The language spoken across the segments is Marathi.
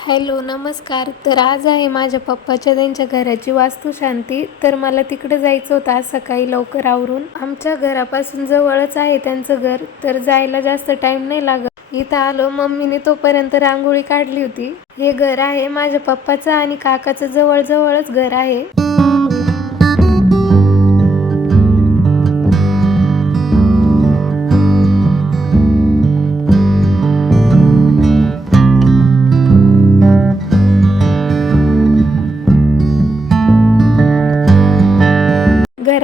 हॅलो नमस्कार. तर आज आहे माझ्या पप्पाच्या त्यांच्या घराची वास्तुशांती. तर मला तिकडे जायचं होतं आज सकाळी लवकर आवरून. आमच्या घरापासून जवळच आहे त्यांचं घर. तर जायला जास्त टाईम नाही लागत. इथं आलो मम्मीने तोपर्यंत रांगोळी काढली होती. हे घर आहे माझ्या पप्पाचं आणि काकाचं जवळजवळच घर आहे.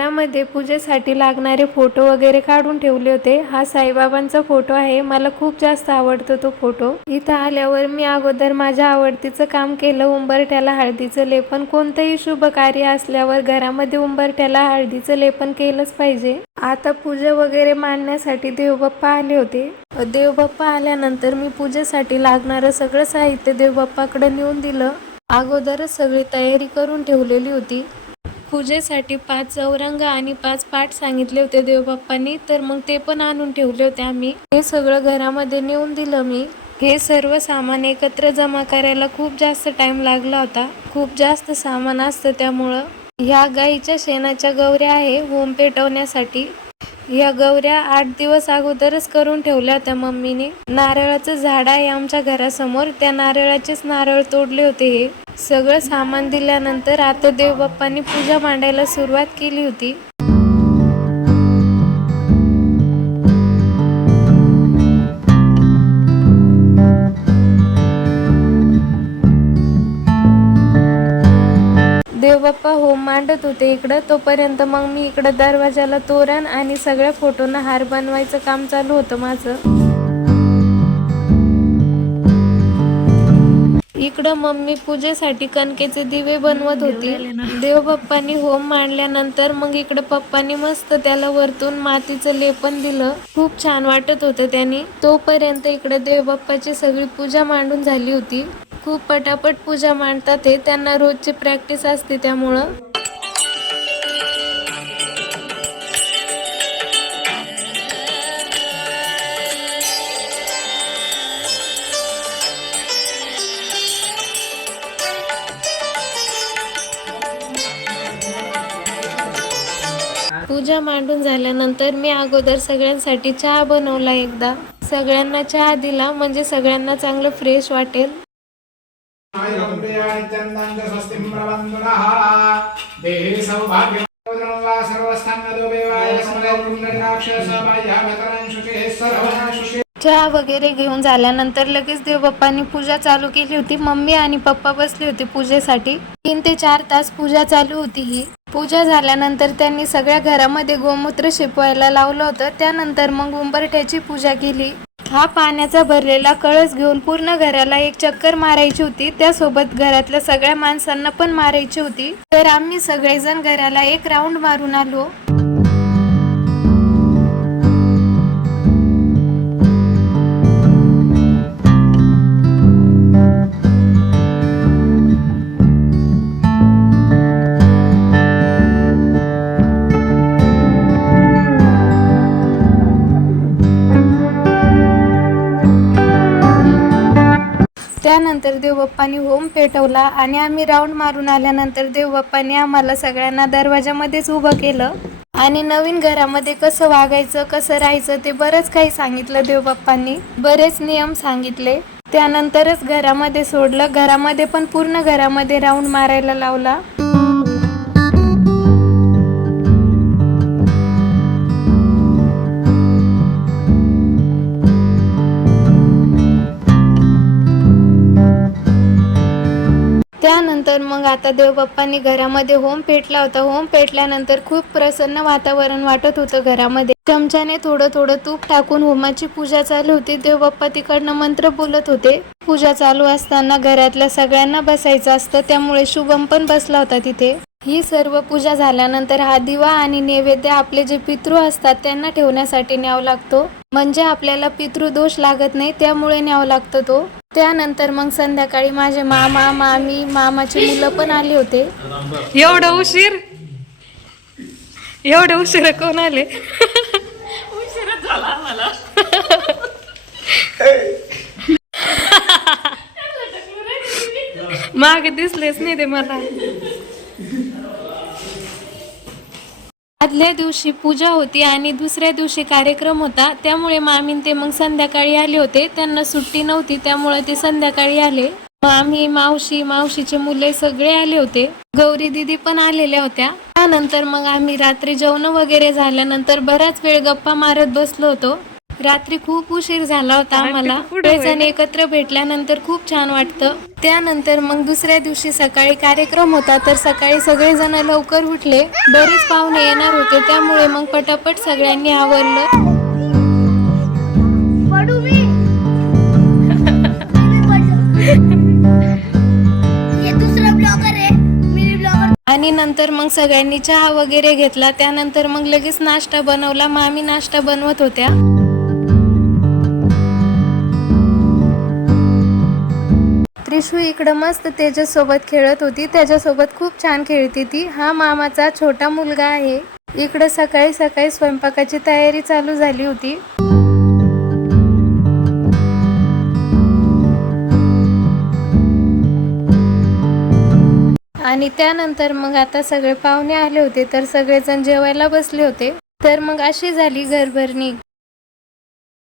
घरामध्ये पूजेसाठी लागणारे फोटो वगैरे काढून ठेवले होते. हा साईबाबांचा फोटो आहे. मला खूप जास्त आवडतो तो फोटो. इथं आल्यावर मी अगोदर माझ्या आवडतीचं काम केलं. उंबरठ्याला हळदीचं लेपन. कोणतंही शुभ कार्य असल्यावर घरामध्ये उंबरठ्याला हळदीचं लेपन केलंच पाहिजे. आता पूजा वगैरे मांडण्यासाठी देवबाप्पा आले होते. देवबाप्पा आल्यानंतर मी पूजेसाठी लागणारं सगळं साहित्य देवबाप्पाकडे नेऊन दिलं. अगोदरच सगळी तयारी करून ठेवलेली होती. पूजेसाठी पाच चौरंग आणि पाच पाठ सांगितले होते देवबाप्पांनी तर मग ते पण आणून ठेवले होते आम्ही. हे सगळं घरामध्ये नेऊन दिलं मी. हे सर्व सामान एकत्र जमा करायला खूप जास्त टाइम लागला होता. खूप जास्त सामान असतं त्यामुळं. ह्या गाईच्या शेणाच्या गौऱ्या आहे होम पेटवण्यासाठी. या गौऱ्या आठ दिवस अगोदरच करून ठेवल्या होत्या मम्मीने. नारळाचं झाड आहे आमच्या घरासमोर. त्या नारळाचेच नारळ तोडले होते हे. सगळं सामान दिल्यानंतर आता देवबाप्पांनी पूजा मांडायला सुरुवात केली होती. देवबाप्पा होम मांडत होते इकडं. तोपर्यंत मग मी इकडं दरवाजाला तोरण आणि सगळ्या फोटोंना हार बनवायचं काम चालू होतं माझं. इकडं मम्मी पूजेसाठी कणकेचे दिवे बनवत होती. देवबाप्पांनी होम मांडल्यानंतर मग इकडे पप्पांनी मस्त त्याला वरतून मातीचं लेपन दिलं. खूप छान वाटत होतं त्यांनी. तोपर्यंत इकडे देवबाप्पाची सगळी पूजा मांडून झाली होती. खूप पटापट पूजा मांडतात हे. त्यांना रोजची प्रॅक्टिस असते त्यामुळं. पूजा मांडून झाल्यानंतर मी अगोदर सगळ्यांसाठी चहा बनवला एकदा. सगळ्यांना चहा दिला म्हणजे सगळ्यांना चांगलं फ्रेश वाटेल. चहा वगैरे घेऊन झाल्यानंतर लगेच देवबाप्पांनी पूजा चालू केली होती. मम्मी आणि पप्पा बसले होते पूजेसाठी. तीन ते चार तास पूजा चालू होती ही. पूजा झाल्यानंतर त्यांनी सगळ्या घरामध्ये गोमूत्र शिपवायला लावलं होतं. त्यानंतर मग उंबरठ्याची पूजा केली. हा पाण्याचा भरलेला कळस घेऊन पूर्ण घराला एक चक्कर मारायची होती. त्यासोबत घरातल्या सगळ्या माणसांना पण मारायची होती. तर आम्ही सगळेजण घराला एक राऊंड मारून आलो. त्यानंतर देवबाप्पांनी होम पेटवला आणि आम्ही राऊंड मारून आल्यानंतर देवबाप्पांनी आम्हाला सगळ्यांना दरवाजामध्येच उभं केलं. आणि नवीन घरामध्ये कसं वागायचं कसं राहायचं ते बरंच काही सांगितलं देवबाप्पांनी. बरेच नियम सांगितले. त्यानंतरच घरामध्ये सोडलं. घरामध्ये पण पूर्ण घरामध्ये राऊंड मारायला लावला. त्यानंतर मग आता देवबाप्पांनी घरामध्ये होम पेटला होता. होम पेटल्यानंतर खूप प्रसन्न वातावरण वाटत होतं घरामध्ये. चमच्याने थोडं थोडं तूप टाकून होमाची पूजा चालू होती. देवबाप्पा तिकडनं मंत्र बोलत होते. पूजा चालू असताना घरातल्या सगळ्यांना बसायचं असतं. त्यामुळे शुभम पण बसला होता तिथे. ही सर्व पूजा झाल्यानंतर हा दिवा आणि नैवेद्य आपले जे पितृ असतात त्यांना ठेवण्यासाठी न्याव लागतो. म्हणजे आपल्याला पितृदोष लागत नाही त्यामुळे न्याव लागतो तो. त्यानंतर मग संध्याकाळी माझे मामा मामी मामाचे मुलं पण आले होते. एवढं उशीर? एवढं उशीर कोण आले? मागे दिसलेच नाही ते मला. आदल्या दिवशी पूजा होती आणि दुसऱ्या दिवशी कार्यक्रम होता. त्यामुळे मामीन ते मग संध्याकाळी आले होते. त्यांना सुट्टी नव्हती त्यामुळे ते संध्याकाळी आले. मामी आम्ही मावशी मावशीचे मुले सगळे आले होते. गौरी दिदी पण आलेल्या होत्या. त्यानंतर मग आम्ही रात्री जेवण वगैरे झाल्यानंतर बराच वेळ गप्पा मारत बसलो होतो. रात्री खूप उशीर झाला होता आम्हाला पुढे सगळेजण एकत्र भेटल्यानंतर खूप छान वाटतं. त्यानंतर मग दुसऱ्या दिवशी सकाळी कार्यक्रम होता तर सकाळी सगळेजण लवकर उठले. बरेच पाहुणे येणार होते त्यामुळे मग पटापट सगळ्यांनी आवरलं. आणि नंतर मग सगळ्यांनी चहा वगैरे घेतला त्यानंतर मग लगेच नाश्ता बनवला. मामी नाश्ता बनवत होत्या. त्रिशू इकडं मस्त त्याच्यासोबत खेळत होती. त्याच्यासोबत खूप छान खेळती ती. हा मामाचा छोटा मुलगा आहे. इकडं सकाळी सकाळी स्वयंपाकाची तयारी चालू झाली होती. आणि त्यानंतर मग आता सगळे पाहुणे आले होते. तर सगळेजण जेवायला बसले होते. तर मग अशी झाली घरभरणी.